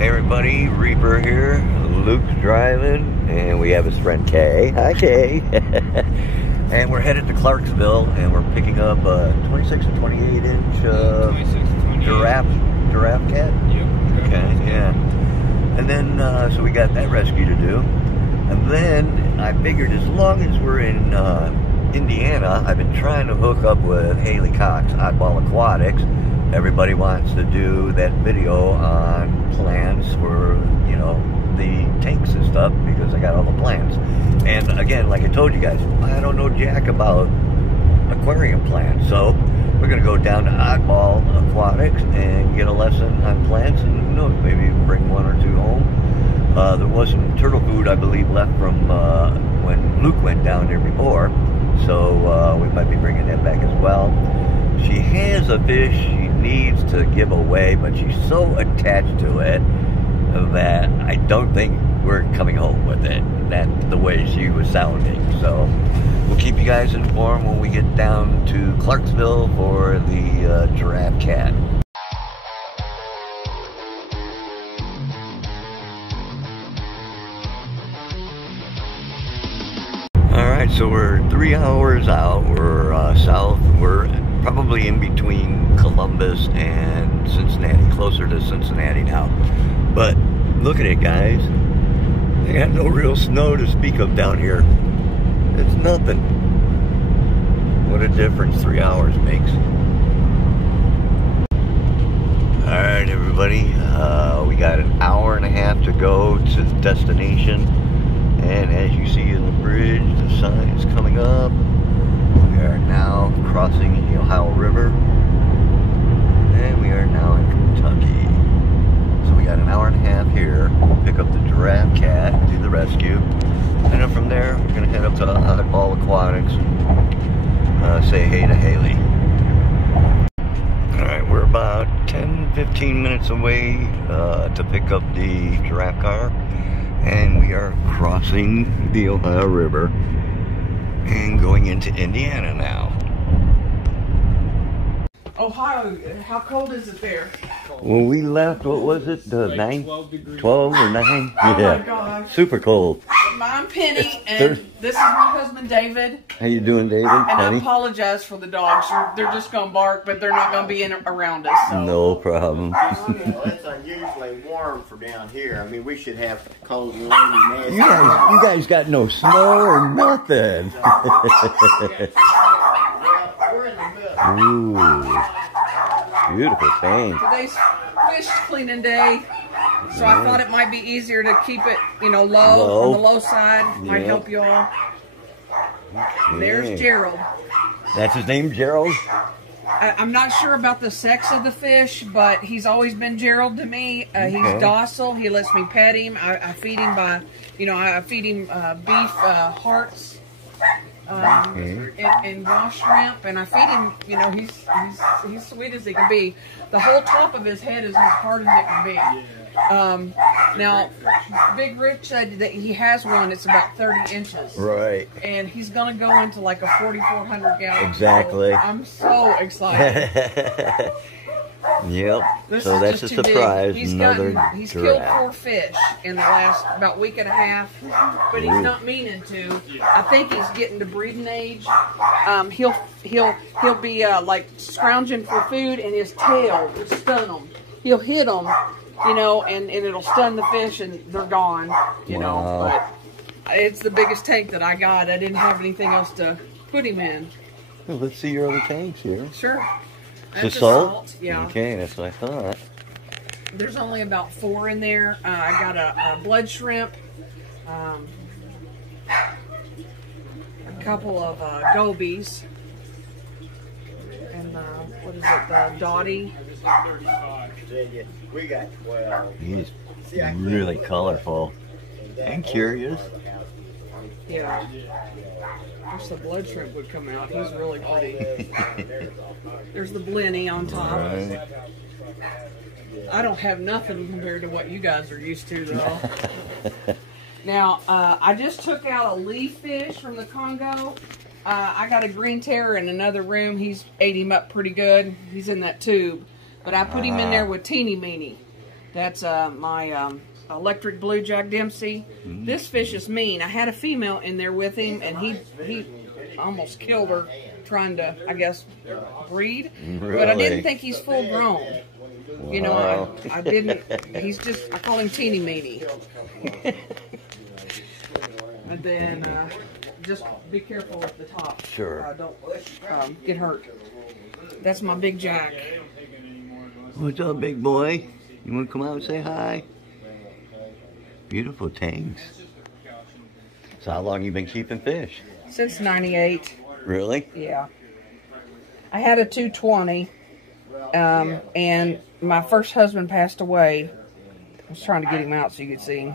Hey everybody, Reaper here. Luke's driving, and we have his friend Kay. Hi Kay. And we're headed to Clarksville, and we're picking up a 26 and 28 inch giraffe cat. Yep. Okay, yeah. And then so we got that rescue to do, and then I figured as long as we're in Indiana, I've been trying to hook up with Haley Cox, Oddball Aquatics. Everybody wants to do that video on plans for, you know, the tanks and stuff, because I got all the plans. And again, like I told you guys, I don't know jack about aquarium plans, so we're going to go down to Oddball Aquatics and get a lesson on plants, and who knows, maybe bring one or two home. There was some turtle food, I believe, left from when Luke went down there before, so we might be bringing that back as well. She has a fish she needs to give away, but she's so attached to it that I don't think we're coming home with it. That's the way she was sounding. So we'll keep you guys informed when we get down to Clarksville for the giraffe cat. Alright, so we're 3 hours out. We're south. We're probably in between Columbus and Cincinnati, closer to Cincinnati now. But look at it, guys. They got no real snow to speak of down here. It's nothing. What a difference 3 hours makes. Alright, everybody. We got an hour and a half to go to the destination. And as you see in the bridge, the sun is coming up. We are now crossing the Ohio River, and we are now in Kentucky. So we got an hour and a half here. We'll pick up the giraffe cat, do the rescue, and then from there we're going to head up to Oddball Aquatics and say hey to Haley. Alright, we're about 10-15 minutes away to pick up the giraffe car, and we are crossing the Ohio River and going into Indiana now. Ohio, how cold is it there? When we left, what was it? Like 9? 12 degrees. 12 or 9? Oh Yeah. my gosh. Super cold. I'm Penny, and this is my husband David. How you doing, David? And Penny? I apologize for the dogs. They're just going to bark, but they're not going to be around us. So. No problem. Well, it's unusually warm for down here. I mean, we should have cold, rainy, nasty. You guys got no snow or nothing. We're in the middle. Ooh, beautiful thing. Today's fish cleaning day, so I thought it might be easier to keep it, you know, low. On the low side. Might help you all. There's Gerald. That's his name, Gerald? I'm not sure about the sex of the fish, but he's always been Gerald to me. He's docile. He lets me pet him. I feed him by, you know, I feed him beef hearts and raw shrimp, and I feed him. You know, he's sweet as he can be. The whole top of his head is as hard as it can be. Now, Big Rich said that he has one that's about 30 inches. Right. And he's going to go into like a 4,400 gallon. Exactly. Boat. I'm so excited. Yep. This so is that's just a too big. surprise. He's Giraffe. killed 4 fish in the last about week and a half, but he's not meaning to. I think he's getting to breeding age. He'll be like scrounging for food, and his tail will stun them. He'll hit them, you know, and it'll stun the fish, and they're gone, you know. But it's the biggest tank that I got. I didn't have anything else to put him in. Well, let's see your other tanks here. Sure. Just salt? Yeah. Okay, that's what I thought. There's only about 4 in there. I got a blood shrimp, a couple of gobies, and what is it, the dotty. We got 12. He's really colorful and curious. Yeah. Wish the blood shrimp would come out. He's really pretty. There's the blenny on top. Right. I don't have nothing compared to what you guys are used to, though. Now, I just took out a leaf fish from the Congo. I got a green terror in another room. He's ate him up pretty good. He's in that tube. But I put him in there with teeny meeny. That's my electric blue Jack Dempsey. This fish is mean. I had a female in there with him, and he almost killed her trying to, I guess, breed. Really? But I didn't think he's full grown. Wow. You know, I didn't. He's just, I call him teeny meeny. And then just be careful at the top. Sure. Don't get hurt. That's my big Jack. What's up, big boy? You want to come out and say hi? Beautiful tanks. So how long you been keeping fish? Since '98. Really? Yeah. I had a 220, and my first husband passed away. I was trying to get him out so you could see him.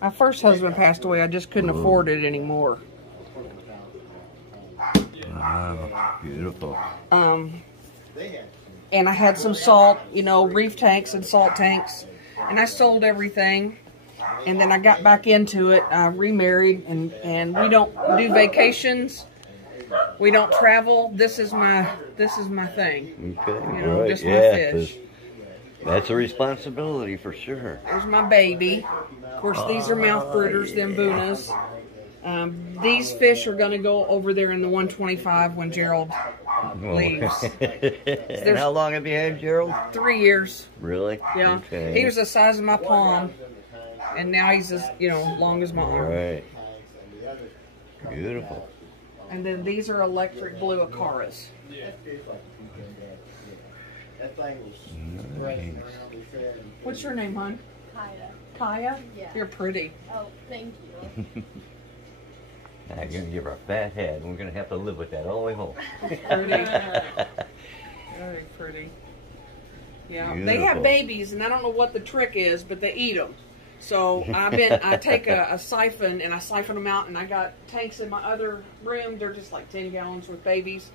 My first husband passed away. I just couldn't afford it anymore. Wow, beautiful. And I had some salt, you know, reef tanks and salt tanks, and I sold everything. And then I got back into it. I remarried, and we don't do vacations. We don't travel. This is my thing. Okay, You know, right. just my Yeah, fish. that's a responsibility for sure. There's my baby. Of course, these are mouth brooders, them Bunas. These fish are going to go over there in the 125 when Gerald leaves. And how long have you had Gerald? 3 years. Really? Yeah. Okay. He was the size of my palm, and now he's as, you know, long as my All arm. right. Beautiful. And then these are electric blue Akaras. Nice. What's your name, hon? Kaya. Kaya? Yeah. You're pretty. Oh, thank you. Now you're going to give her a fat head, and we're going to have to live with that all the way home. Pretty. Very pretty. Yeah. They have Beautiful. babies, and I don't know what the trick is, but they eat them. So I take a siphon and I siphon them out, and I got tanks in my other room. They're just like 10 gallons with babies.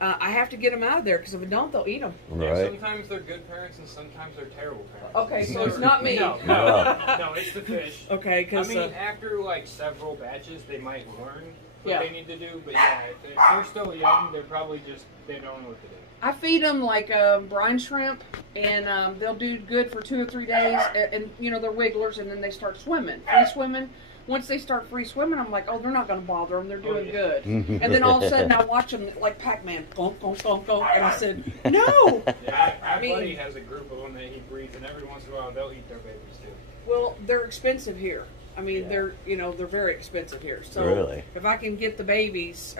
I have to get them out of there because if I don't, they'll eat them. Right. Sometimes they're good parents and sometimes they're terrible parents. Okay, so it's not me. No, no, it's the fish. Okay, I because mean, after like several batches, they might learn what Yeah. they need to do, but yeah, if they're still young, they're probably just, they don't know what to do. I feed them like brine shrimp, and they'll do good for 2 or 3 days, and you know, they're wigglers, and then they start swimming, free swimming. Once they start free swimming, I'm like, oh, they're not going to bother them. They're doing good. And then all of a sudden, I watch them like Pac-Man, bonk, bonk, bonk, bonk, and I said, no. Yeah, my mean- buddy has a group of them that he breeds, and every once in a while they'll eat their babies too. Well, they're expensive here. I mean, they're very expensive here. So Really? if I can get the babies,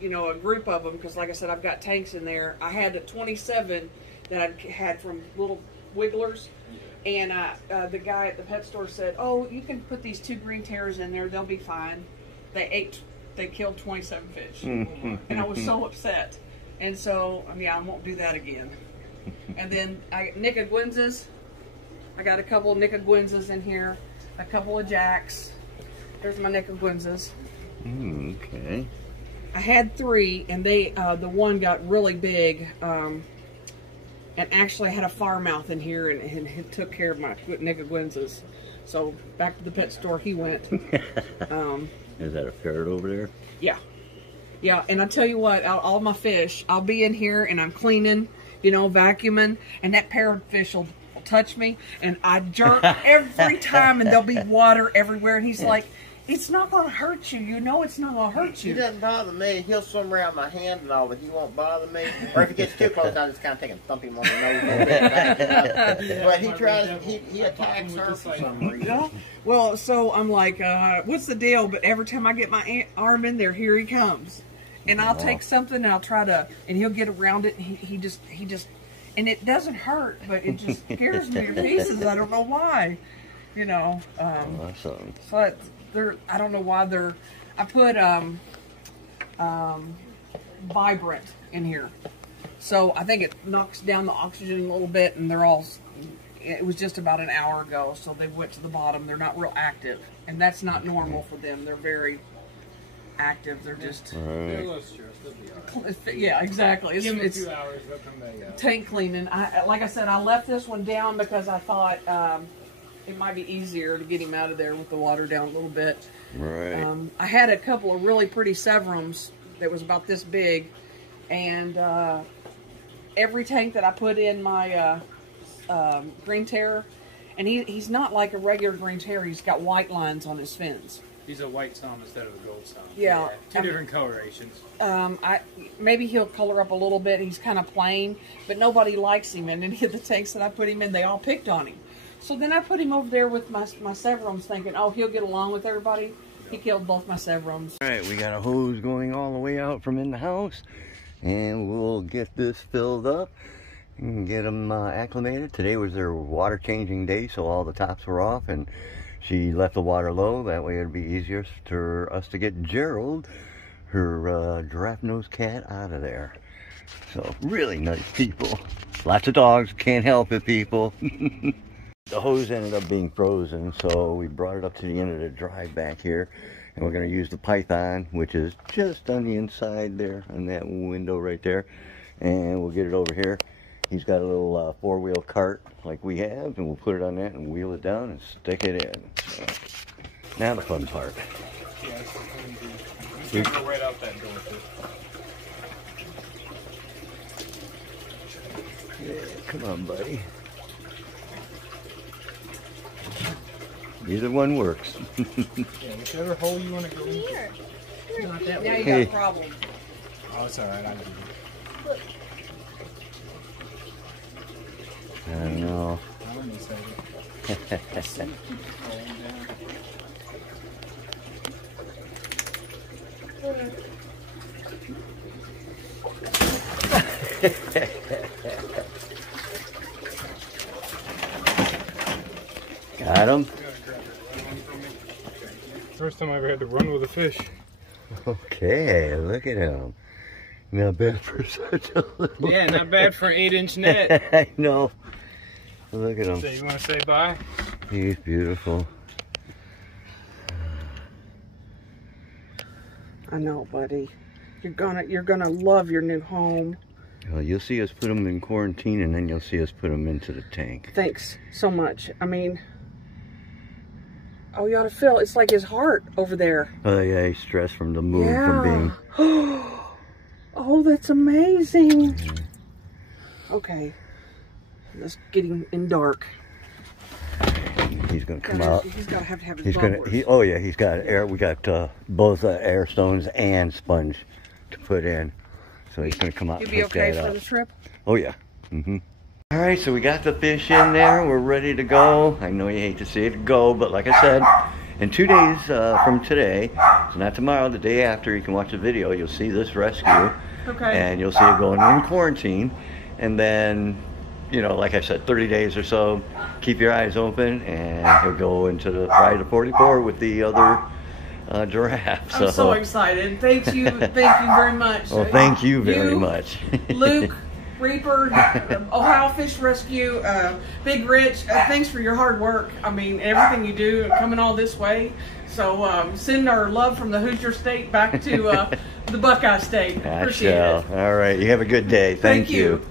you know, a group of them, because like I said, I've got tanks in there. I had a 27 that I had from little wigglers. And the guy at the pet store said, oh, you can put these 2 green terrors in there. They'll be fine. They killed 27 fish. And I was so upset. And so, I mean, I won't do that again. And then Nicaraguenses. I got a couple of Nicaraguenses in here. A couple of Jacks. There's my Nicaraguenses. Okay. I had 3, and they the one got really big. And actually had a farmouth in here, and he took care of my Nicaraguenses. So back to the pet store he went. Is that a ferret over there? Yeah. Yeah, and I tell you what, all my fish, I'll be in here and I'm cleaning, you know, vacuuming, and that parrotfish will touch me, and I jerk every time, and there'll be water everywhere, and he's like, it's not going to hurt you. You know it's not going to hurt He you. doesn't bother me. He'll swim around my hand and all, but he won't bother me. Or if he gets too close, I just kind of take and thump him on the nose a little bit. Back it up. But he tries, he attacks her for some reason. Yeah. Well, so I'm like, what's the deal? But every time I get my arm in there, here he comes. And I'll take something and I'll try to, and he'll get around it, and he just, and it doesn't hurt, but it just scares me to pieces. I don't know why, you know. Awesome. So I don't know why I put Vibrant in here. So I think it knocks down the oxygen a little bit, and it was just about an hour ago, so they went to the bottom. They're not real active, and that's not normal for them. They're very active. They're just, They're a little stressed, they'll be alright. yeah, exactly. Give them a It's few hours, they'll come back out. tank cleaning. Like I said, I left this one down because I thought it might be easier to get him out of there with the water down a little bit. Right. I had a couple of really pretty Severums that was about this big, and every tank that I put in my green terror, and he's not like a regular green terror. He's got white lines on his fins. He's a white som instead of a gold som. Yeah. Two different colorations. Maybe he'll color up a little bit. He's kind of plain, but nobody likes him. And any of the tanks that I put him in, they all picked on him. So then I put him over there with my severums, thinking, oh, he'll get along with everybody. He killed both my severums. All right, we got a hose going all the way out from in the house, and we'll get this filled up and get them acclimated. Today was their water changing day, so all the tops were off, and she left the water low. That way it'd be easier for us to get Gerald, her giraffe-nosed cat, out of there. So really nice people. Lots of dogs, can't help it, people. The hose ended up being frozen, so we brought it up to the end of the drive back here, and we're going to use the Python, which is just on the inside there, on that window right there, and we'll get it over here. He's got a little four-wheel cart like we have, and we'll put it on that and wheel it down and stick it in. So, now the fun part. Yeah, that's what I'm going to do. I'm just going to go right out that door, too. Yeah, come on, buddy. Either one works. Yeah, whichever hole you want to go in. Here. Not that now you got a problem. Oh, it's alright. I know. I don't know. I'm excited. Got him? First time I ever had to run with a fish. Okay, look at him. Not bad for such a little Yeah, not bad for an 8-inch net. I know. Look at him. So you want to say bye? He's beautiful. I know, buddy. You're gonna love your new home. Well, you'll see us put him in quarantine, and then you'll see us put him into the tank. Thanks so much. I mean, oh, you ought to feel it's like his heart over there. Oh yeah, he's stressed from the move from being. Oh, that's amazing. Okay, it's getting in dark. He's gonna come out. He's gotta have his He's bubblers. gonna. Oh yeah, he's got air. We got both air stones and sponge to put in, so he's gonna come out. You'll and be hook okay that for up. the trip? Oh yeah. All right, so we got the fish in there. We're ready to go. I know you hate to see it go, but like I said, in 2 days from today, so not tomorrow, the day after, you can watch the video. You'll see this rescue, Okay. and you'll see it going in quarantine, and then, you know, like I said, 30 days or so. Keep your eyes open, and he'll go into the probably the 44 with the other giraffe. I'm so excited. Thank you very much. Well, thank you very much. Luke, Reaper, Ohio Fish Rescue, Big Rich, thanks for your hard work. I mean, everything you do, coming all this way. So send our love from the Hoosier State back to the Buckeye State. I Appreciate shall. it. All right, you have a good day. Thank you.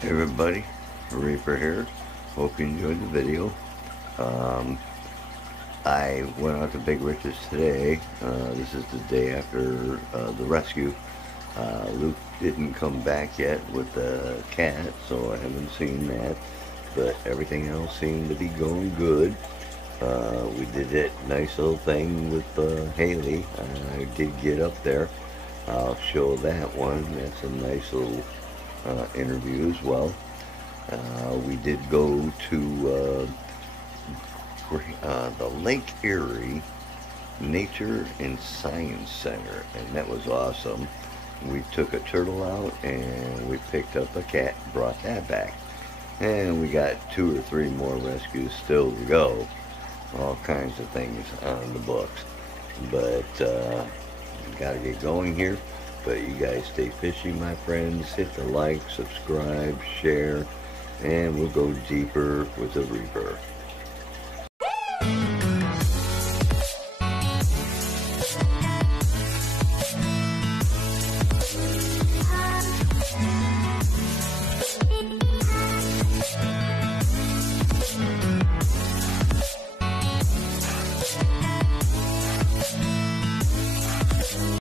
Hey everybody, Reaper here. Hope you enjoyed the video. I went out to Big Rich's today. This is the day after the rescue. Luke didn't come back yet with the cat, so I haven't seen that. But everything else seemed to be going good. We did that nice little thing with Haley. I did get up there. I'll show that one. That's a nice little interview as well. We did go to the Lake Erie Nature and Science Center, and that was awesome. We took a turtle out and we picked up a cat, brought that back, and we got 2 or 3 more rescues still to go. All kinds of things on the books, but gotta get going here. But you guys stay fishing, my friends. Hit the like, subscribe, share, and we'll go deeper with the Reaper.